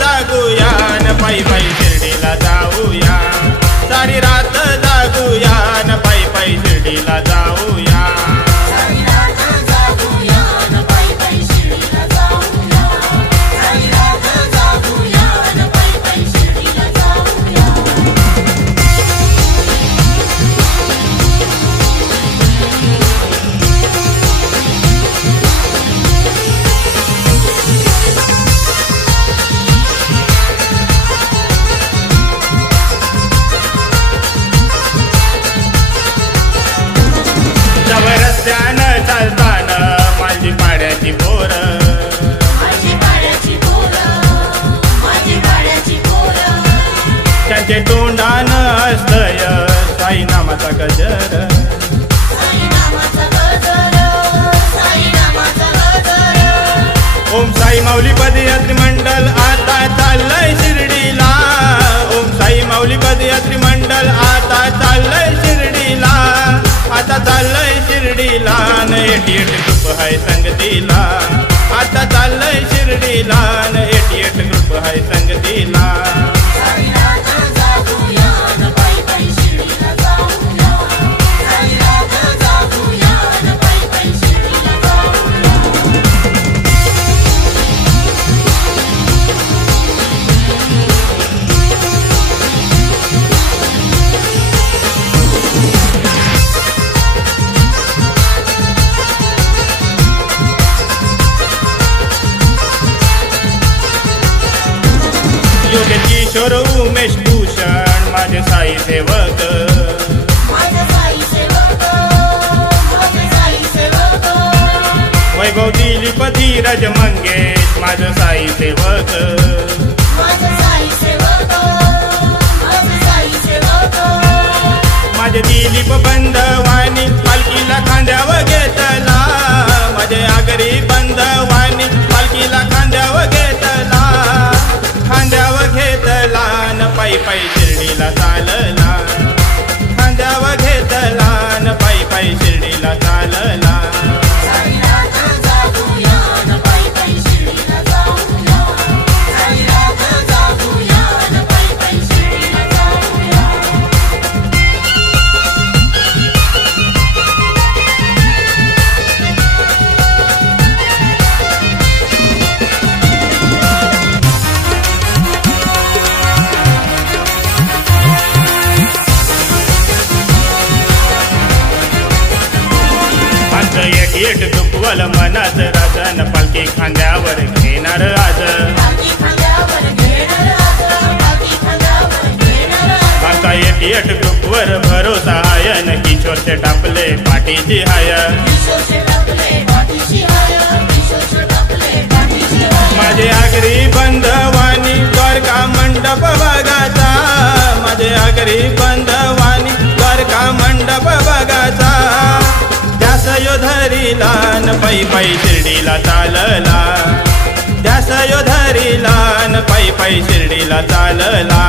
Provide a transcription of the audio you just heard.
जागूया न पायी पायी शिर्डीला जाऊया, सारी रात जागूया न पायी पायी शिर्डीला जाऊया। रस्त्यानं चालताना माझी पाड्याची पोरं, त्यांचे तोंडानं असतंय साई नामाचा गजर, ओम साई माऊली पदयात्री मंडल आता चाललंय शिर्डीला, ओम साई माऊली पदयात्री मंडल आता चाललंय शिर्डीला, आता चाललंय शिर्डीला न एटी ग्रुप हाय संगतीला, आता चाललंय शिर्डीला न एटी ग्रुप हाय संगतीला। योगेश किशोर उमेश भूषण माझे साई सेवक, वैभव दिलीप धीरज मंगेश माझं साई सेवक, माझे दिलीप बंधवानी पालखीला खांद्यावर घेतला, माझे आगरी बंधवानी पालखीला खांद्यावर घेतला, खांद्यावर घेतला न पायी पायी शिर्डीला चालला, खांद्यावर घेतला न पायी पायी शिर्डीला चालला। एक दुखवल मनात राजन पालखी खांद्यावर घेणार आज, आमचा एक ग्रुपवर भरोसा आयन किशोरचे टापले पाठीची हाय, माझे आगरी बंधवानी द्वारका मंडप बघाचा, माझे आगरी बंधवानी द्वारका मंडप बघाचा, ध्यास यो धरीला न पायी पायी शिर्डीला चालला, ध्यास यो धरीला न पायी पायी शिर्डीला चालला।